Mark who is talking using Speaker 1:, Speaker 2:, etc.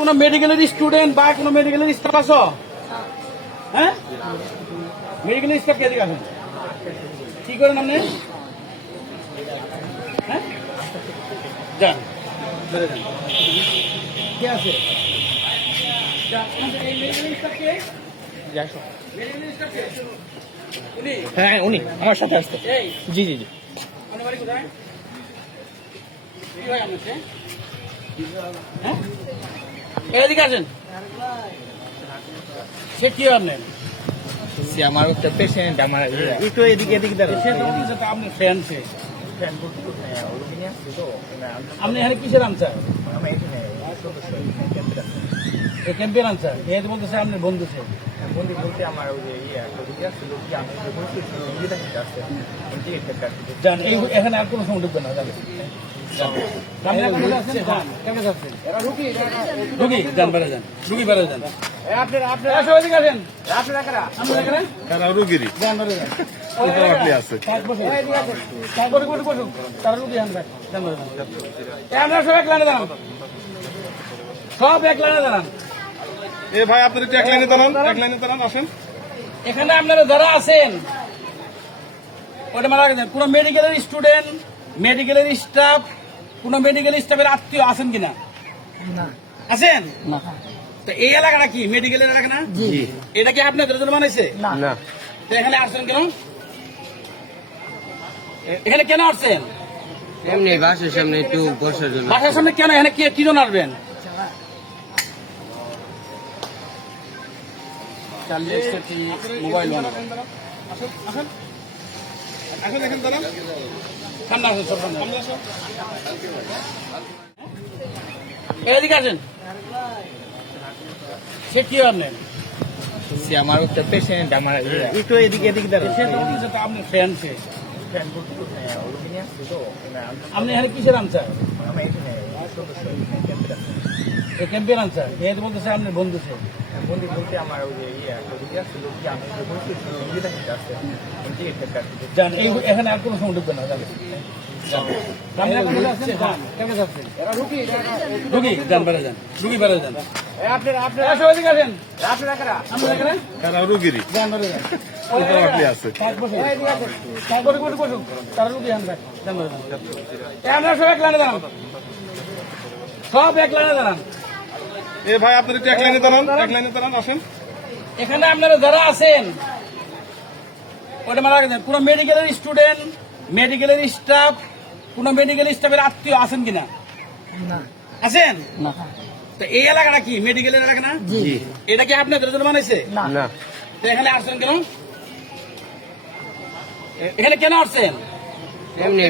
Speaker 1: কোনো মেডিকেলের স্টুডেন্ট বা কোনো মেডিকেলের স্টাফ আছো? হ্যাঁ? মেডিকেলের স্টাফ কে দিকে আসেন। কি করেন আপনি? হ্যাঁ? যান। কে আছে?
Speaker 2: হ্যাঁ উনি আমার সাথে আসতে।
Speaker 1: এই,
Speaker 2: জি জি জি।
Speaker 1: কোথায়? হ্যাঁ? এদিকে আসেন। সে কি আপনার?
Speaker 2: সে আমার একটা পেশেন্ট আমার একটু এদিকে এদিকে
Speaker 1: সে তো তো আপনি সে। আপনি এখানে কিসের আনসার এ ক্যাম্পের আনসার এ তো বলতেছে আপনার বন্ধু সে।
Speaker 2: বলতে আমার ওই যে ইয়ে ইয়ে
Speaker 1: এখানে আর কোনো সময় ঢুকবে না সব এক দাঁড়ান
Speaker 3: এ ভাই লাইনে
Speaker 1: এখানে আপনারা যারা আছেন, ওটা মারা গেছেন কোন মেডিকেলের স্টুডেন্ট মেডিকেলের স্টাফ কোন মেডিকেল স্টাফের আত্মীয় আছেন কিনা? আছেন? তো এই এলাকাটা কি? মেডিকেলের এলাকা না? এটা কি আপনাদের জন্য বানাইছে?
Speaker 3: না।
Speaker 1: তো এখানে আসছেন কেন? এখানে কেন আসছেন?
Speaker 4: এমনি বাসের সামনে একটু বসার জন্য।
Speaker 1: বাসার সামনে কেন? এখানে কে কি জন্য আসবেন? মোবাইল
Speaker 3: আসেন আসেন। আসেন এখানে দাঁড়ান
Speaker 1: ঠান্ডা আছে সব ঠান্ডা। এদিকে আসেন। সে কি আপনার
Speaker 2: সে আমার একটা পেশেন্ট আমার একটু এদিকে এদিকে
Speaker 1: তো আপনি ফ্যান সে।
Speaker 2: হ্যাঁ,
Speaker 1: আপনি এখানে কিসের আনসার। ক্যাম্পের আনসার বলতেছে আপনার বন্ধু সে।
Speaker 2: বন্দি বলতে আমার ওই ইয়ে কি আমি
Speaker 1: এই এখানে আর কোনো সময় ঢুকবে না সব এক লাইনে দাঁড়ান।
Speaker 3: এ ভাই আপনার একটু এক লাইনে দাঁড়ান এক লাইনে দাঁড়ান আসেন।
Speaker 1: এখানে আপনারা যারা আছেন ওটা মারা গেছেন কোন মেডিকেলের স্টুডেন্ট মেডিকেলের স্টাফ কোন মেডিকেল স্টাফের আত্মীয় আছেন কিনা? আছেন? তো এই এলাকাটা কি মেডিকেলের এলাকা না? এটা কি আপনাদের জন্য বানাইছে?
Speaker 3: না।
Speaker 1: তো এখানে আসছেন কেন? এখানে কেন আসছেন?
Speaker 4: এমনি